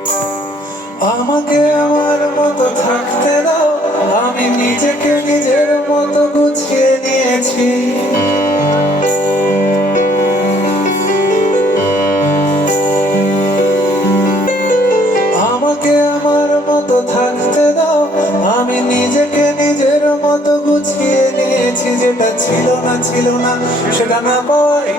আমাকে আমার মতো থাকতে দাও, আমি নিজেকে নিজের মতো গুছিয়ে নিয়েছি। আমাকে আমার মতো থাকতে দাও, আমি নিজেকে নিজের মতো গুছিয়ে নিয়েছি। যেটা ছিল না সেটা না পাওয়াই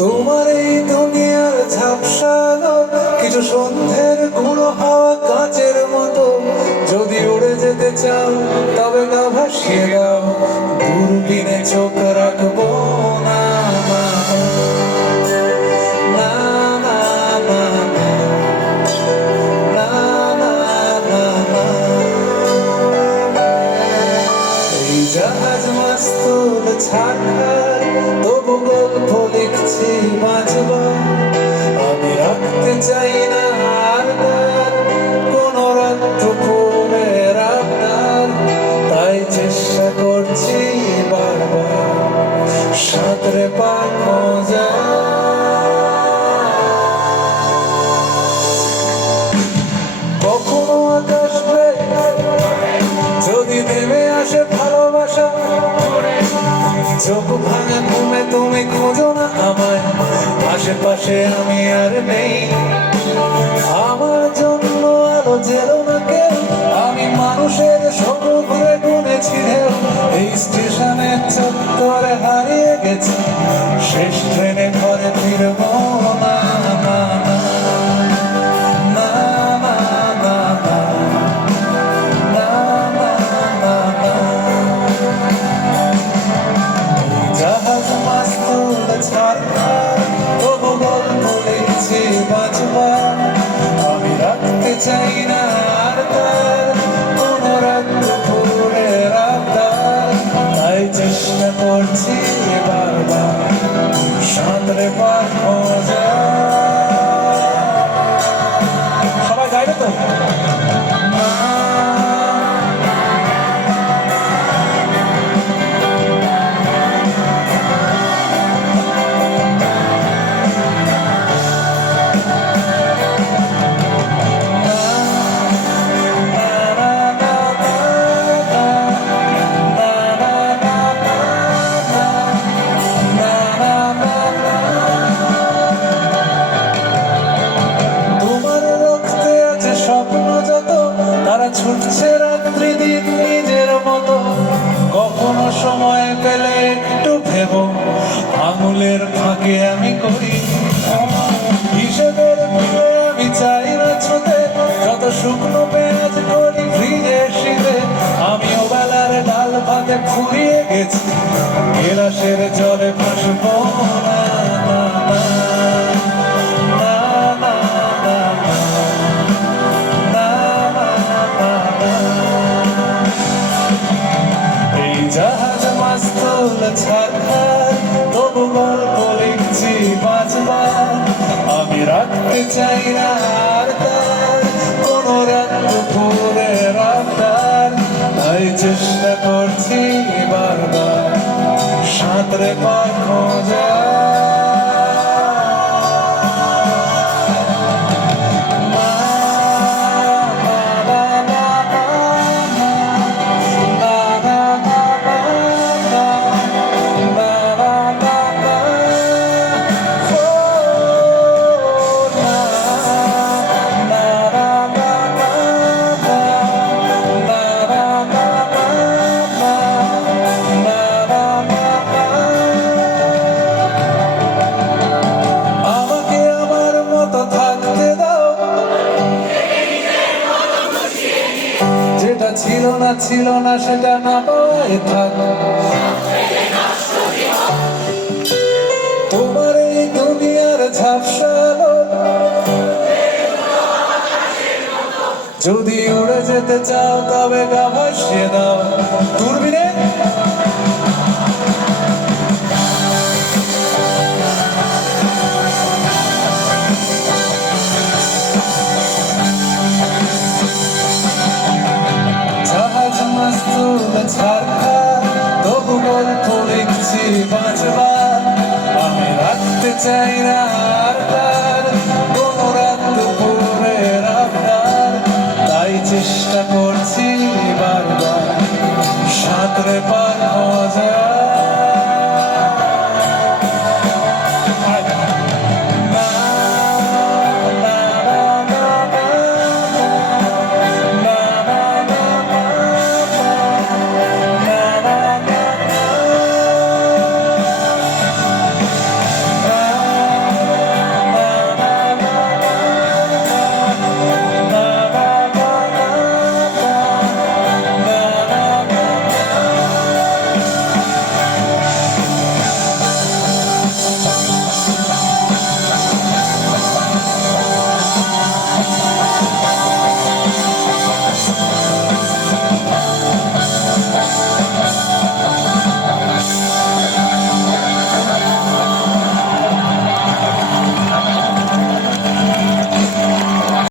তোমার এই দুনিয়ার ঝাপসা কিছু সন্ধ্যের গুঁড়ো হাওয়া কাচের মতো। যদি উড়ে যেতে চাও তবে গা ভাসিয়ে দাও, দূরবীনে চোখ রাখবো না। এই জাহাজ মাস্তুল ছাড়া তবু গল্প লিখছি বাঁচবার। আমি রাখতে চাই না আর কোনো রাত দুপুরে রাত, তাই চেষ্টা করছি বারবার সাঁতরে পার খোঁজা। কখনো আকাশ যদি নেমে আসে ভালোবাসা, চোখ ভাঙা ঘুমে তুমি খোঁজো না আমায়, আশেপাশে আমি আর নেই। আমার জন্য আলো জেলো না কেউ, আমি মানুষের সমুদ্রে গুনেছি ঢেউ। এই স্টেশনের চত্বরে হারিয়ে গেছি, শেষ ট্রেনে ঘরে ফিরবো না। তবু গল্প লিখছি বাঁচবার। আমি রাখতে চাই না আর তার কোনো রাত দুপুরে রাতার, তাই চেষ্টা করছি বারবার সাঁতরে পার খোঁজা। সবাই গাইবে তো? ছুটছে রাত্রি দিন নিজের মতো, কখনো সময় পেলে একটু ভেবো আঙুলের ফাঁকে আমি করি হিসেবের মিলে। আমি চাই না ছুতে যত শুকনো পেঁয়াজ করি ফ্রিজে শীতে। আমি ওবেলার ডাল ভাতে ফুরিয়ে গেছি, গেলাসের জলে ভাসবো না। জাহাজ মাস্তুল ছাড়া তবু গল্প লিখছি বাঁচবার। আমি রাখতে চাই না আর তার কোনো রাত দুপুরে রাতার, তাই চেষ্টা করছি বারবার সাঁতরে পার খোঁজা। যেটা ছিল না সেটা না পাওয়ায় থাক। তোমার এই দুনিয়ার ঝাপসা যদি উড়ে যেতে চাও তবে গা ভাসিয়ে দাও, দূরবীনে তবু গল্প লিখছি বাঁচবার। আমি রাখতে চাই না